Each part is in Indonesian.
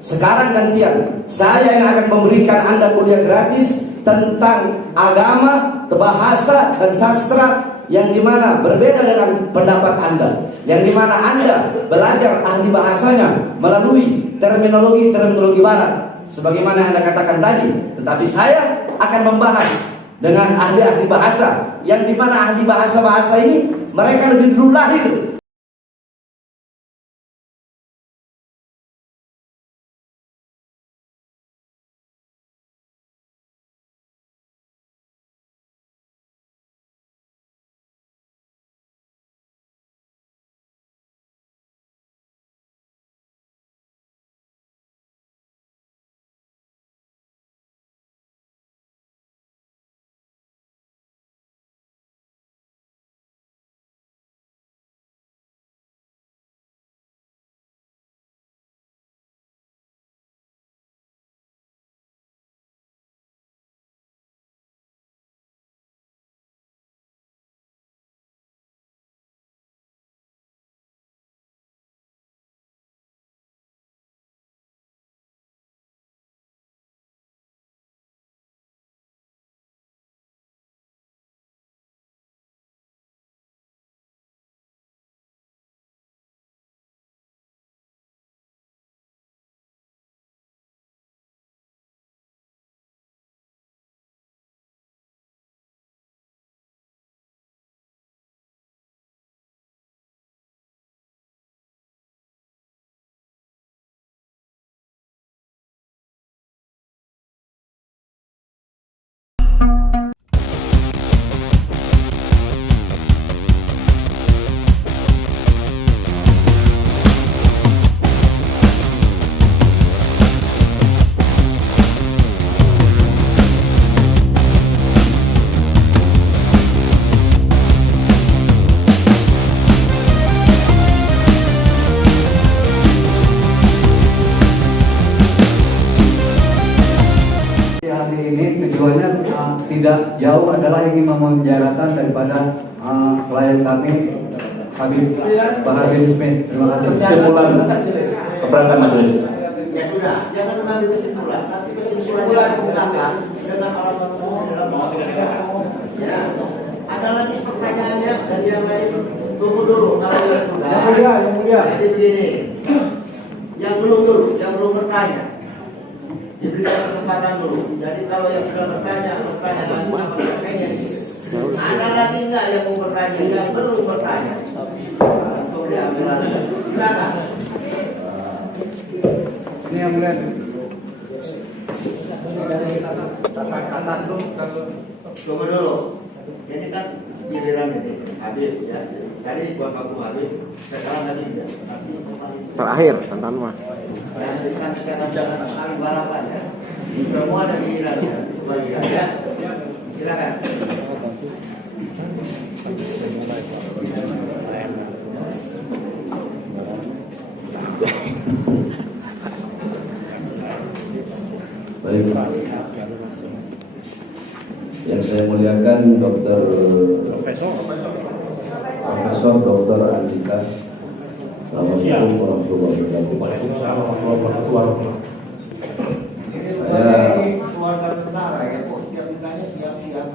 Sekarang gantian, saya yang akan memberikan Anda kuliah gratis tentang agama, bahasa, dan sastra, yang dimana berbeda dengan pendapat Anda, yang dimana Anda belajar ahli bahasanya melalui terminologi barat, sebagaimana Anda katakan tadi. Tetapi saya akan membahas dengan ahli-ahli bahasa, yang dimana ahli bahasa ini mereka lebih dulu lahir. Hari ini tujuannya tidak jauh adalah ingin memenjarakan daripada klien kami, Habib Baharudin Smith. Terima kasih. Kesimpulan keberatan majelis. Ya sudah, jangan mengambil kesimpulan. Nanti kesimpulannya digunakan dengan alasan umum dalam pengadilan. Ya, ada lagi pertanyaannya dari yang lain. Tunggu dulu kalau yang sudah. Yang mulia. Jadi begini, yang belum dulu, yang belum bertanya. Diberikan kesempatan dulu. Jadi kalau yang sudah bertanya lagi apa sebagainya. Ada lagi enggak yang mau bertanya? Yang belum bertanya. Untuk diambil alih. Silakan. Ini yang mulia. Tunggu dulu. Ini kan giliran ini Habib ya. Tadi kuasa Habib. Sekarang tadi ya. Terakhir tantangan mah. Yang kita jangan saling balapan ya. Semua ada giliran ya. Bagian ya. Silakan. Baik, yang saya muliakan Profesor Dr. Andika. Assalamualaikum warahmatullahi wabarakatuh. Saya keluarga tentara ya, kok setiap ditanya siap-siap.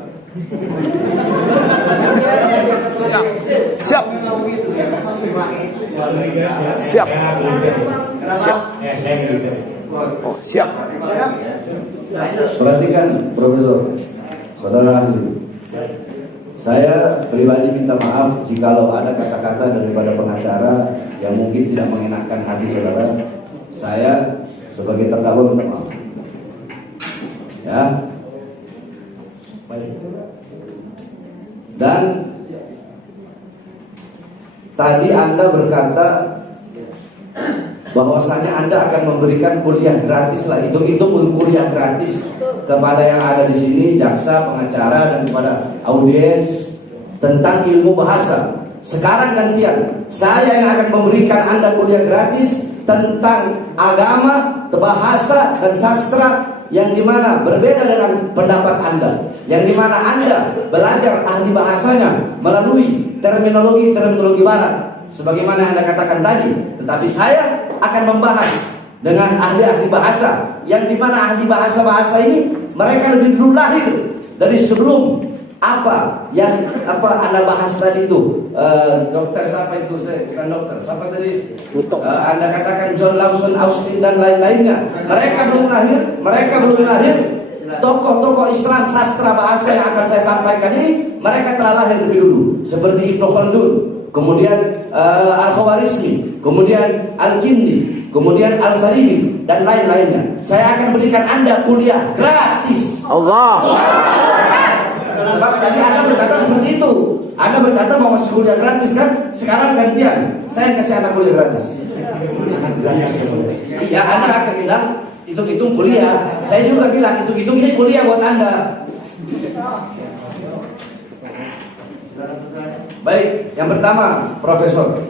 Siap. Memang begitu ya, memang itu keluarga tentara. Siap. Kenapa? Oh, siap. perhatikan, Profesor, saudara ahli. Saya pribadi minta maaf jikalau ada kata-kata daripada pengacara yang mungkin tidak mengenakan hati saudara. Saya sebagai terdakwa minta maaf. Ya. Dan tadi Anda berkata bahwasanya Anda akan memberikan kuliah gratis lah, itu kuliah gratis kepada yang ada di sini, jaksa, pengacara, dan kepada audiens tentang ilmu bahasa. Sekarang gantian, saya yang akan memberikan Anda kuliah gratis tentang agama, bahasa, dan sastra, yang dimana berbeda dengan pendapat Anda, yang dimana Anda belajar ahli bahasanya melalui terminologi barat, sebagaimana Anda katakan tadi. Tetapi saya akan membahas dengan ahli-ahli bahasa, yang dimana ahli bahasa ini mereka lebih dulu lahir dari sebelum apa yang Anda bahas tadi itu. Dokter siapa itu? Saya bukan dokter. Siapa tadi? Anda katakan John Lawson, Austin dan lain-lainnya. Mereka belum lahir. Tokoh-tokoh Islam sastra bahasa yang akan saya sampaikan ini mereka telah lahir lebih dulu, seperti Ibnu Khaldun, kemudian Al-Khawarizmi, kemudian Al-Kindi, kemudian Al-Farabi dan lain-lainnya. Saya akan berikan Anda kuliah gratis. Allah. Sebab tadi Anda berkata seperti itu. Anda berkata mau masih kuliah gratis kan? Sekarang gantian, saya kasih Anda kuliah gratis. Iya, Anda akan bilang hitung-hitung kuliah. Saya juga bilang hitung-hitung ini kuliah buat Anda. Baik, yang pertama, Profesor.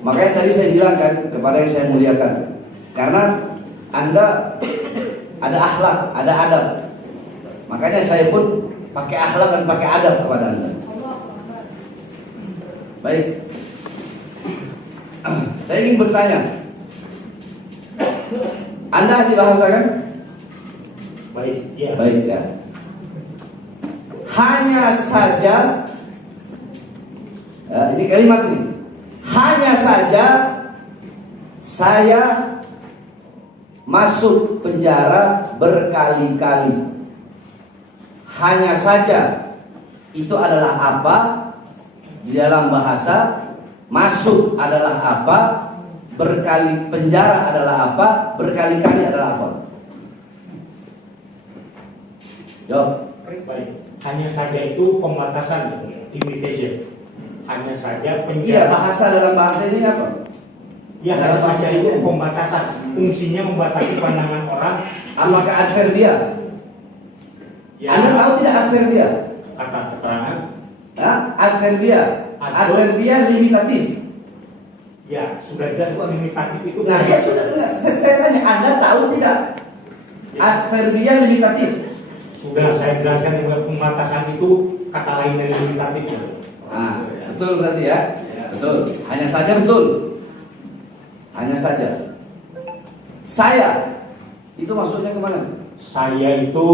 Makanya tadi saya bilang kan kepada yang saya muliakan, karena Anda ada akhlak, ada adab. Makanya saya pun pakai akhlak dan pakai adab kepada Anda. Baik. Saya ingin bertanya. Anda ahli bahasa kan? Baik, ya. Baik ya. Hanya saja ini kalimat ini. Hanya saja saya masuk penjara berkali-kali. Hanya saja itu adalah apa di dalam bahasa? Masuk adalah apa? Berkali penjara adalah apa? Berkali-kali adalah apa? Jawab. Baik. Hanya saja itu pembatasan, limitation. Hanya saja Iya, penjara. bahasa dalam bahasa ini apa? Ya, hanya saja itu pembatasan. Fungsinya membatasi pandangan orang. Apakah adverbia? Ya, Anda tahu tidak adverbia? kata keterangan. Ya, adverbia. Adverbia limitatif. Ya, sudah jelas itu limitatif itu. Nah, saya tanya, Anda tahu tidak? Adverbia limitatif. Sudah saya jelaskan bahwa pembatasan itu kata lain dari limitatifnya. Nah, betul berarti ya? Betul. Hanya saja betul. Hanya saja. Saya itu maksudnya kemana? Saya itu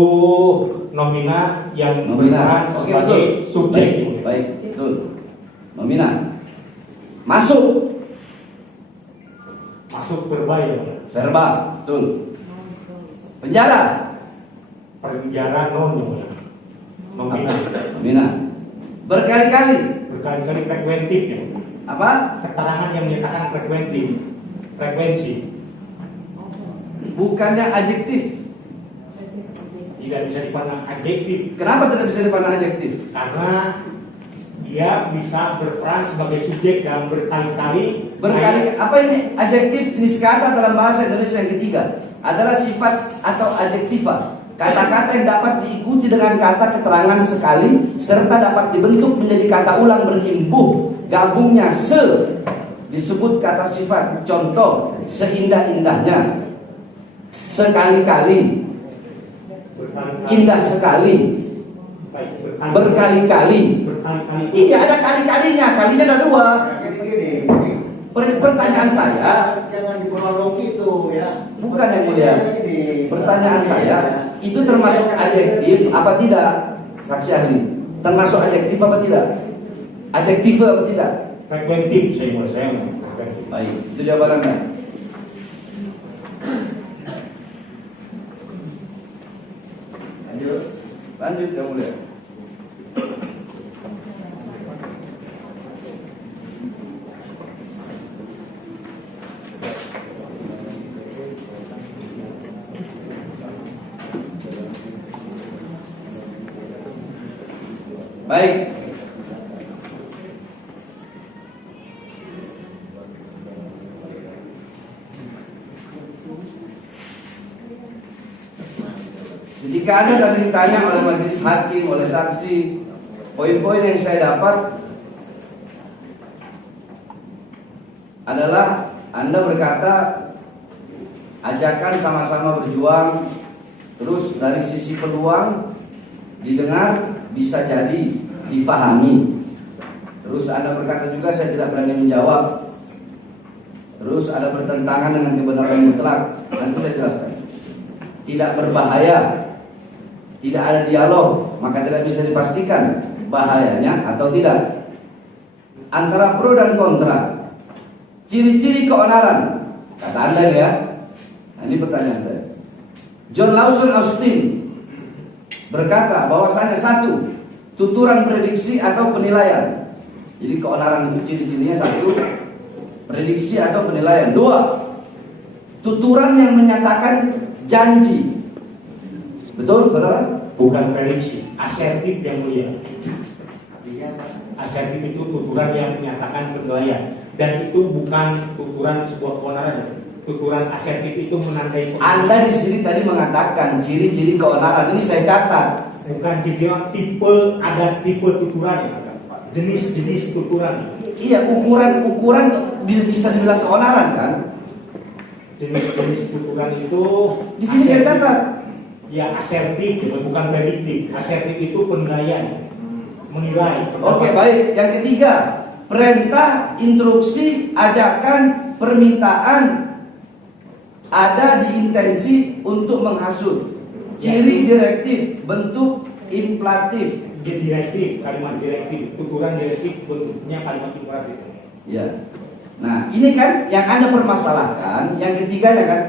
nomina yang berperan Oke, sebagai betul. subjek. Baik, betul. Nomina. Masuk. Masuk berbahaya. Verbal, betul. Penjara. Penjara nomina. Nomina. Berkali-kali. Berkali-kali frekuentif ya. Apa? Keterangan yang menyatakan frekuensi. Bukannya adjektif. Tidak bisa dipandang adjektif Kenapa tidak bisa dipandang adjektif? karena dia bisa berperan sebagai subjek dalam berkali-kali. Apa ini adjektif? Jenis kata dalam bahasa Indonesia yang ketiga adalah sifat atau adjektiva. Kata-kata yang dapat diikuti dengan kata keterangan sekali serta dapat dibentuk menjadi kata ulang berimbuh gabungnya disebut kata sifat. Contoh, seindah-indahnya, sekali-kali, indah sekali, berkali-kali. Iya, ada kali-kalinya, kalinya ada dua. Pertanyaan saya, jangan diprolog itu ya. bukan yang mulia. Pertanyaan saya, itu termasuk adjektif apa tidak, saksi ahli? Termasuk adjektif apa tidak? Adjektif apa tidak? Frekuentif saya frekuentif. Baik, itu jawaban Anda. Lanjut yang mulia. Baik. Jika Anda tadi ditanya oleh majelis hakim, oleh saksi, poin-poin yang saya dapat adalah Anda berkata ajakan sama-sama berjuang, terus dari sisi peluang didengar, bisa jadi difahami. Terus Anda berkata juga saya tidak berani menjawab. terus ada bertentangan dengan kebenaran mutlak. Nanti saya jelaskan. Tidak berbahaya, tidak ada dialog, maka tidak bisa dipastikan bahayanya atau tidak. Antara pro dan kontra. Ciri-ciri keonaran, kata Anda ya. Nah, ini pertanyaan saya. John Lawson Austin berkata bahwasanya satu, tuturan prediksi atau penilaian. Jadi keonaran itu ciri-cirinya satu, prediksi atau penilaian. Dua, tuturan yang menyatakan janji. Betul, saudara? Bukan prediksi, asertif yang mulia. Asertif itu tuturan yang menyatakan penilaian, dan itu bukan tuturan sebuah keonaran. Tuturan asertif itu menandai. Anda di sini tadi mengatakan ciri-ciri keonaran. Ini saya catat. Bukan ciri, tipe, ada tipe tuturan, jenis-jenis tuturan. Iya, ukuran bisa dibilang keonaran kan? Jenis-jenis tuturan itu Di sini saya catat. Ya, asertif, bukan prediktif. Asertif itu penilaian, menilai. Oke, baik. Yang ketiga, perintah, instruksi, ajakan, permintaan ada di intensi untuk menghasut. Ciri direktif, bentuk implatif. Direktif, kalimat direktif, tuturan direktif bentuknya kalimat imperatif. Ya. Nah, ini kan yang Anda permasalahkan. Yang ketiganya kan,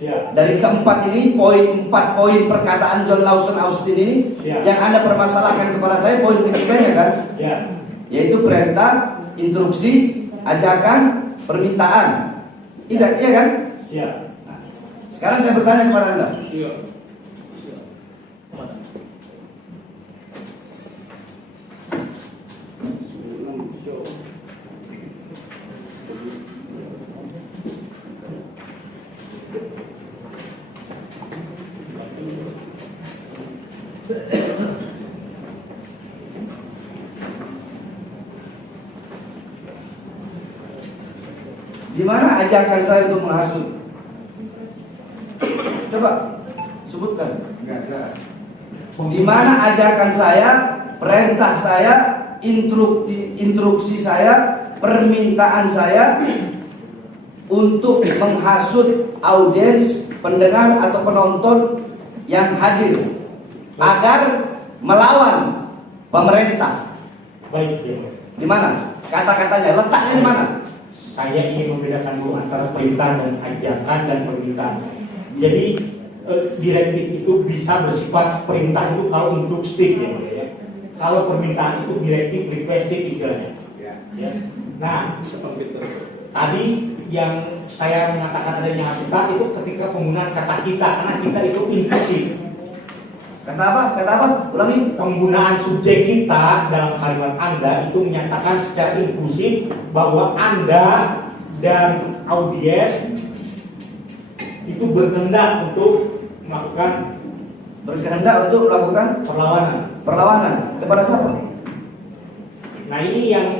Ya. dari keempat ini, empat poin perkataan John Lawson Austin ini, Ya. yang Anda permasalahkan kepada saya poin ketiganya kan, Ya. yaitu perintah, instruksi, ajakan, permintaan. Tidak, iya kan? Ya. Nah, sekarang saya bertanya kepada Anda. Di mana ajakan saya untuk menghasut? Coba sebutkan. Di mana ajakan saya, perintah saya, instruksi saya, permintaan saya untuk menghasut audiens, pendengar atau penonton yang hadir agar melawan pemerintah. Baik, ya. Di mana? Kata-katanya letaknya di mana? Saya ingin membedakan dulu antara perintah dan ajakan dan permintaan. Jadi direktif itu bisa bersifat perintah itu kalau instruksi ya. Kalau permintaan itu direktif requested istilahnya. Ya. Nah, tadi yang saya mengatakan adanya hasutan itu ketika penggunaan kata kita, karena kita itu inklusif. Kata apa? Kata apa? Ulangi. Penggunaan subjek kita dalam kalimat Anda itu menyatakan secara inklusif bahwa Anda dan audiens itu berkehendak untuk melakukan perlawanan kepada siapa? Nah, ini yang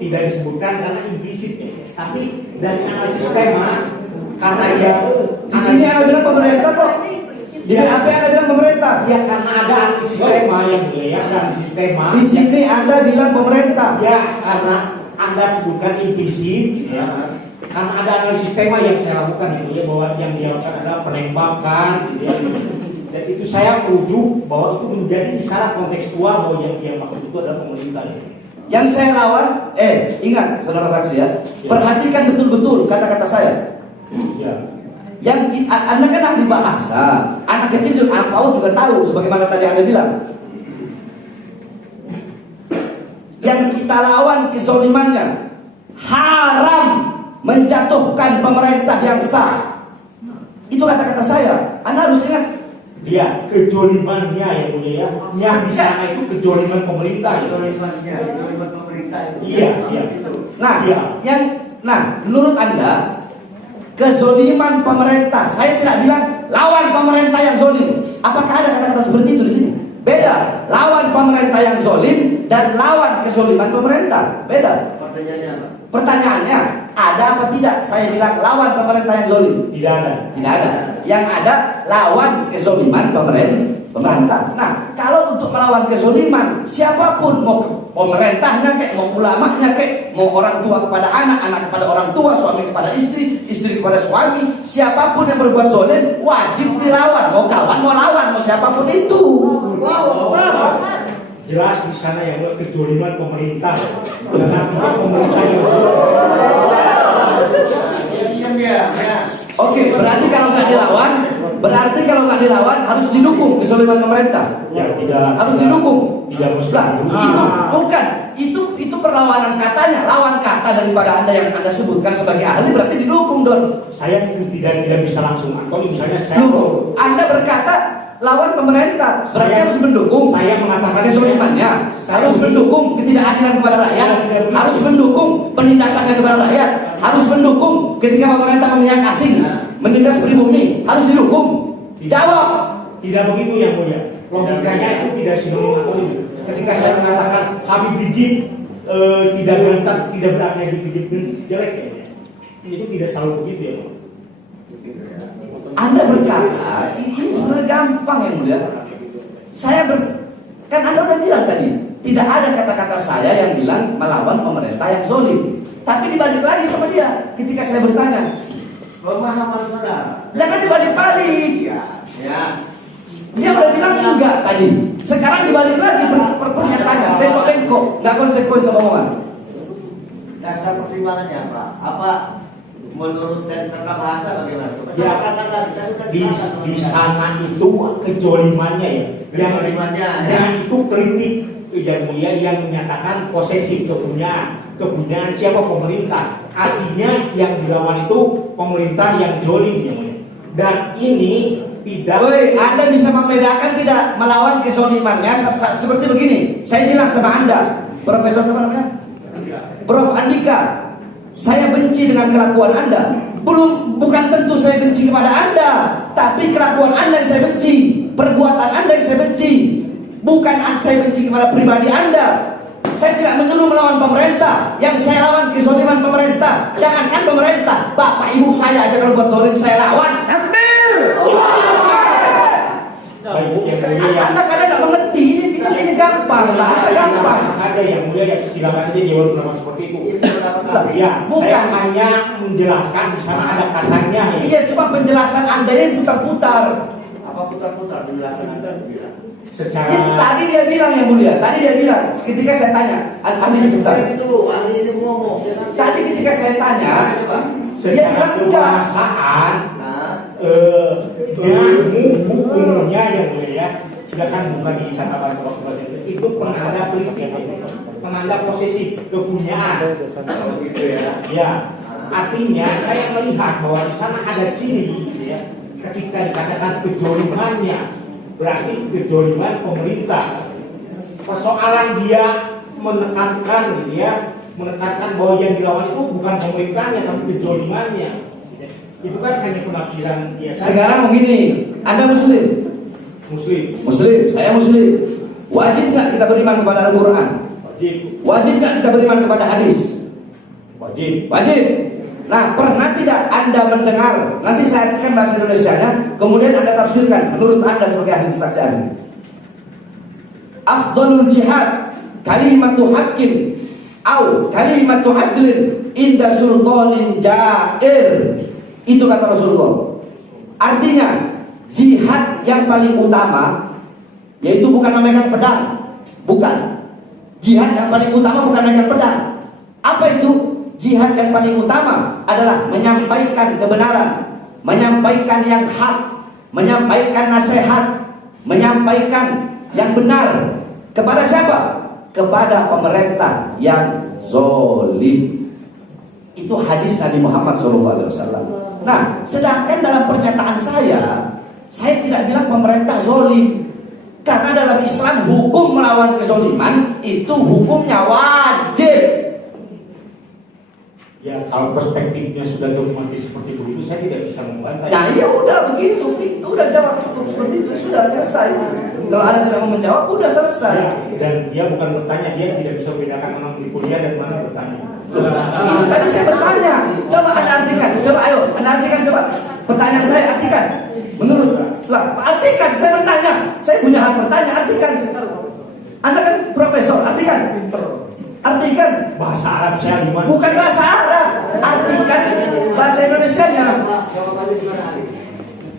tidak disebutkan karena implisit ya. Tapi dari analisis tema, karena yang Di sini ada bilang pemerintah kok. Di BAP ada bilang pemerintah. ya karena ada analisis tema yang ya, ada analisis tema. Di sini Anda bilang pemerintah. Ya, karena Anda sebutkan implisit ya. Karena ada analisis tema yang saya lakukan itu ya, bahwa yang dilakukan adalah penembakan gitu ya. Dan itu saya merujuk bahwa itu menjadi isyarat kontekstual bahwa yang dia maksud itu adalah pemerintah ya. Yang saya lawan, ingat saudara saksi ya, perhatikan betul-betul kata-kata saya. Ya. Yang Anda kan ahli bahasa, anak kecil juga, anak PAUD juga tahu, sebagaimana tadi Anda bilang. Yang kita lawan kezalimannya, haram menjatuhkan pemerintah yang sah. Itu kata-kata saya. Anda harus ingat. Dia kejolimannya ya mulia ya. Yang di sana itu kejoliman pemerintah ya. Kejoliman pemerintah itu. Iya. Nah, menurut Anda kezoliman pemerintah, saya tidak bilang lawan pemerintah yang zolim. Apakah ada kata-kata seperti itu di sini? Beda. Lawan pemerintah yang zolim dan lawan kezoliman pemerintah. Beda. Pertanyaannya apa? Pertanyaannya, ada apa tidak? Saya bilang lawan pemerintah yang zolim. Tidak ada. Tidak ada. Yang ada lawan kezoliman pemerintah. Nah, kalau untuk melawan kezoliman, siapapun, mau pemerintahnya kek, mau ulamanya kek, mau orang tua kepada anak, anak kepada orang tua, suami kepada istri, istri kepada suami, siapapun yang berbuat zolim wajib dilawan. Mau kawan, mau lawan, mau siapapun itu. Jelas di sana yang kezoliman pemerintah. Karena tidak pemerintah yang Oke, berarti kalau nggak dilawan harus didukung kezoliman pemerintah. ya tidak Harus didukung. Tidak mesti. Lah, itu bukan, itu perlawanan katanya, lawan kata daripada Anda yang Anda sebutkan sebagai ahli berarti didukung dong. Saya tidak bisa langsung. Kalau misalnya saya Loh, Anda berkata lawan pemerintah, berarti Saya- harus mendukung saya mengatakan kezolimannya, harus mendukung ketidakadilan kepada rakyat, harus mendukung penindasannya kepada rakyat, harus mendukung ketika pemerintah memihak asing, menindas pribumi, harus didukung. Jawab. tidak begitu yang mulia. Logikanya itu tidak sinonim atau itu. Ketika saya mengatakan Habib Rijik tidak ganteng, tidak berarti Habib Rijik jelek ya. Itu tidak selalu begitu ya. Anda berkata ini sebenarnya gampang yang mulia. Kan Anda udah bilang tadi, tidak ada kata-kata saya yang bilang melawan pemerintah yang zolim. Tapi dibalik lagi sama dia ketika saya bertanya. Pemahaman saudara. Jangan dibalik-balik. Ya. Dia udah bilang enggak tadi. Sekarang dibalik lagi pernyataannya, bengkok-bengkok, nggak konsekuensi omongan. Dasar pertimbangannya apa? Apa menurut dan tata bahasa bagaimana? Ya, Katakan lagi, saya sudah Di disahkan. sana itu kezolimannya ya. Kezolimannya, ya. Yang itu kritik yang mulia yang menyatakan posesif kepunyaan siapa pemerintah. Artinya yang dilawan itu pemerintah yang zolim yang mulia. Dan ini tidak. Woi, Anda bisa membedakan tidak melawan kezolimannya seperti begini. Saya bilang sama Anda, Profesor apa namanya? Prof Andika, saya benci dengan kelakuan Anda. Bukan tentu saya benci kepada Anda, tapi kelakuan Anda yang saya benci, perbuatan Anda yang saya benci. Bukan saya benci kepada pribadi Anda. Saya tidak menyuruh melawan pemerintah. Yang saya lawan kezoliman pemerintah. Jangankan pemerintah, bapak ibu saya aja kalau buat zolim saya lawan. Baik yang mulia yang Anda kadang nggak mengerti ini gampang, bahasa gampang. ada yang mulia yang silakan saja jawab nama seperti itu. Ya, Bukan. saya hanya menjelaskan di sana ada kasarnya ya. Iya, cuma penjelasan Anda ini putar-putar. Apa putar-putar penjelasan Anda bilang? Secara Tadi dia bilang yang mulia, tadi dia bilang ketika saya tanya, ahli sebentar. Ini dulu, ahli ini ngomong. Tadi ketika saya tanya, dia secara bilang enggak. kebahasaan Nah, hukumnya yang mulia ya. Silakan buka di tata bahasa itu penanda politik, penanda posesif kepunyaan. begitu ya. Ya, artinya saya melihat bahwa di sana ada ciri gitu ya. Ketika dikatakan kezolimannya, berarti kezoliman pemerintah. Persoalan dia menekankan gitu ya, menekankan bahwa yang dilawan itu bukan pemerintahnya tapi kezolimannya. Itu kan hanya penafsiran dia. Sekarang begini, Anda Muslim, saya Muslim. Wajib nggak kita beriman kepada Al-Quran? Wajib. Wajib nggak kita beriman kepada hadis? Wajib. Wajib. Nah, pernah tidak Anda mendengar? Nanti saya artikan bahasa Indonesianya, kemudian Anda tafsirkan menurut Anda sebagai ahli saksi ahli. Afdalul jihad kalimatu hakim au kalimatu adlin inda sultanin jair. Itu kata Rasulullah. Artinya jihad yang paling utama yaitu bukan memegang pedang. Bukan. Jihad yang paling utama bukan memegang pedang. Apa itu? Jihad yang paling utama adalah menyampaikan kebenaran, menyampaikan yang hak, menyampaikan nasihat, menyampaikan yang benar. Kepada siapa? Kepada pemerintah yang zolim. Itu hadis Nabi Muhammad SAW. Nah, sedangkan dalam pernyataan saya tidak bilang pemerintah zolim. Karena dalam Islam hukum melawan kezoliman itu hukumnya wajib. Ya, kalau perspektifnya sudah dogmatis seperti itu, saya tidak bisa membantah. Nah, ya udah begitu, itu udah jawab cukup seperti itu, sudah selesai. Kalau Anda tidak mau menjawab, udah selesai. Ya, dan dia bukan bertanya, dia tidak bisa membedakan mana di kuliah dan mana bertanya. Itu tadi saya bertanya, coba Anda artikan, coba ayo, Anda artikan coba. Pertanyaan saya artikan. Menurut, lah, artikan, saya bertanya, saya punya hak bertanya, artikan. Jawabannya gimana Ali?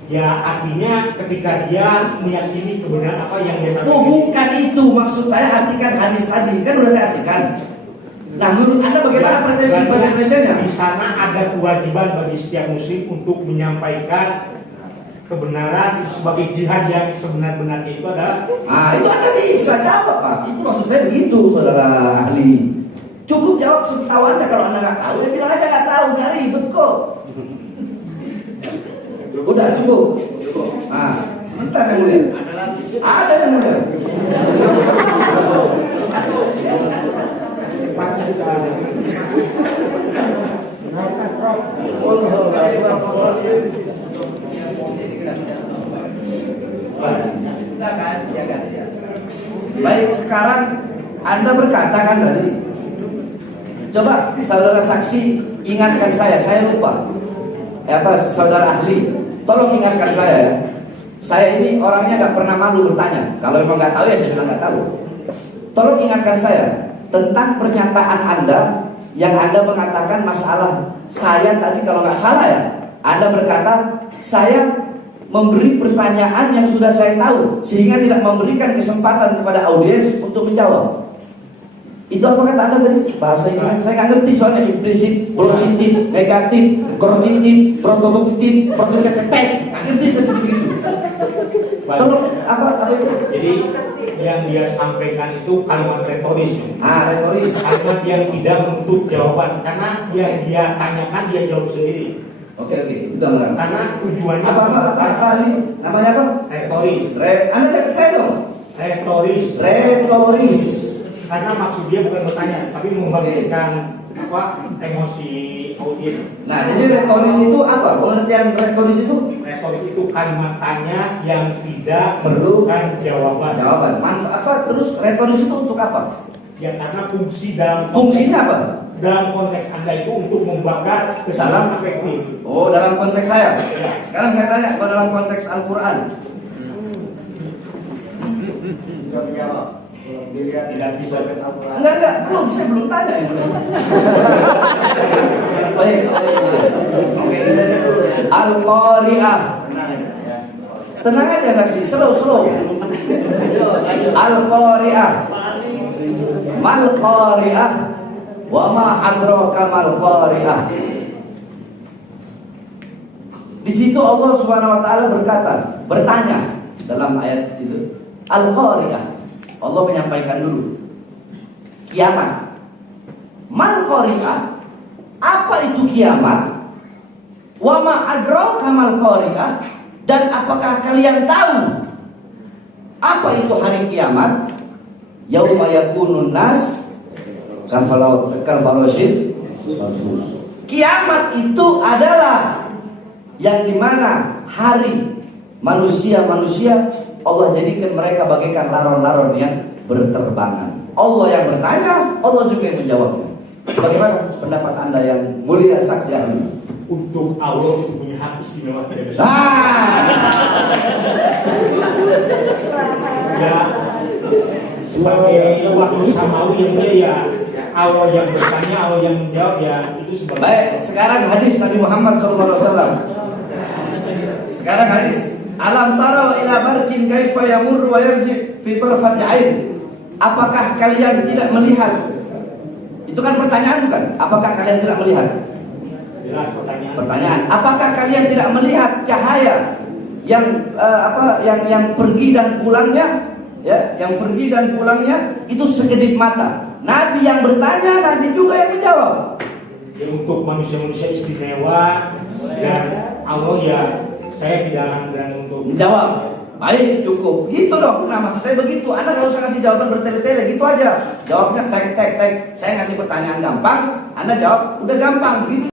Ya artinya ketika dia meyakini kebenaran apa yang dia Oh, sampaikan. bukan itu maksud saya, artikan hadis tadi. Kan udah saya artikan. Nah, menurut Anda bagaimana persepsi bahasa Indonesianya? Di sana ada kewajiban bagi setiap muslim untuk menyampaikan kebenaran sebagai jihad yang sebenar-benarnya itu adalah. Ah, itu Anda bisa jawab, Pak. Itu maksud saya begitu, saudara ahli. Cukup jawab setahu Anda. Kalau Anda nggak tahu, ya bilang aja nggak tahu, nggak ribet kok. Udah cukup. Ah, bentar yang mulia. Ada yang mulia. Baik, sekarang Anda berkata kan tadi. Coba saudara saksi ingatkan saya lupa. Saudara ahli, tolong ingatkan saya. Saya ini orangnya nggak pernah malu bertanya. Kalau memang nggak tahu ya saya bilang nggak tahu. Tolong ingatkan saya tentang pernyataan Anda yang Anda mengatakan masalah saya tadi, kalau nggak salah ya, Anda berkata saya memberi pertanyaan yang sudah saya tahu sehingga tidak memberikan kesempatan kepada audiens untuk menjawab. Itu apa kata Anda tadi? Bahasa Inggris saya nggak ngerti soalnya, implisit, positif, negatif, koronatif, prototitif, prototitif, nggak ngerti seperti itu. Tolong apa itu? Jadi yang dia sampaikan itu kalimat retoris. Retoris. Kalimat yang tidak menutup jawaban, karena yang dia tanyakan dia jawab sendiri. Oke, betul. Karena tujuannya apa ini? Namanya apa? retoris. Anda lihat saya dong. Retoris. Karena maksud dia bukan bertanya, tapi membangkitkan emosi audiens. Nah, jadi retoris itu apa? Pengertian retoris itu? Retoris itu kalimat tanya yang tidak Perlu memerlukan jawaban. Terus retoris itu untuk apa? Ya karena fungsinya apa? dalam konteks Anda itu untuk membakar kesalahan afektif. Oh, dalam konteks saya. Sekarang saya tanya, kalau dalam konteks Al-Quran? Sudah menjawab. Dilihat Tidak bisa. Enggak, saya belum tanya itu. Baik. Oke, ini dulu ya. Al-Qari'ah. Tenang aja kasih, slow. Al-Qari'ah. Mal Qari'ah. Wa ma adraka mal Qari'ah. Di situ Allah Subhanahu wa taala bertanya dalam ayat itu. Al-Qari'ah. Allah menyampaikan dulu kiamat. Mal Qari'ah, apa itu kiamat? Wa ma adraka mal Qari'ah, dan apakah kalian tahu apa itu hari kiamat? Yauma yakunun nas kalfarasyid. Kiamat itu adalah yang dimana hari manusia Allah jadikan mereka bagaikan laron-laron yang berterbangan. Allah yang bertanya, Allah juga yang menjawabnya. Bagaimana pendapat Anda yang mulia saksi ahli? Untuk Allah punya hak istimewa tidak bisa. Ya, sebagai waktu samawi yang mulia ya, Allah yang bertanya, Allah yang menjawab ya, itu sebagai. Baik, sekarang hadis Nabi Muhammad SAW. Sekarang hadis. Alam tara ila barkin kaifa yamurru wa yarji fi tarfati ain. Apakah kalian tidak melihat? Itu kan pertanyaan bukan? Apakah kalian tidak melihat? Jelas Pertanyaan. Apakah kalian tidak melihat cahaya yang yang pergi dan pulangnya? Ya, yang pergi dan pulangnya itu sekedip mata. Nabi yang bertanya, Nabi juga yang menjawab. Ya, untuk manusia-manusia istimewa dan Allah ya, saya tidak akan berani untuk menjawab. Baik, cukup. Gitu dong. Nah, maksud saya begitu. Anda nggak usah ngasih jawaban bertele-tele, gitu aja. Jawabnya tek. Saya ngasih pertanyaan gampang, Anda jawab udah gampang. Gitu.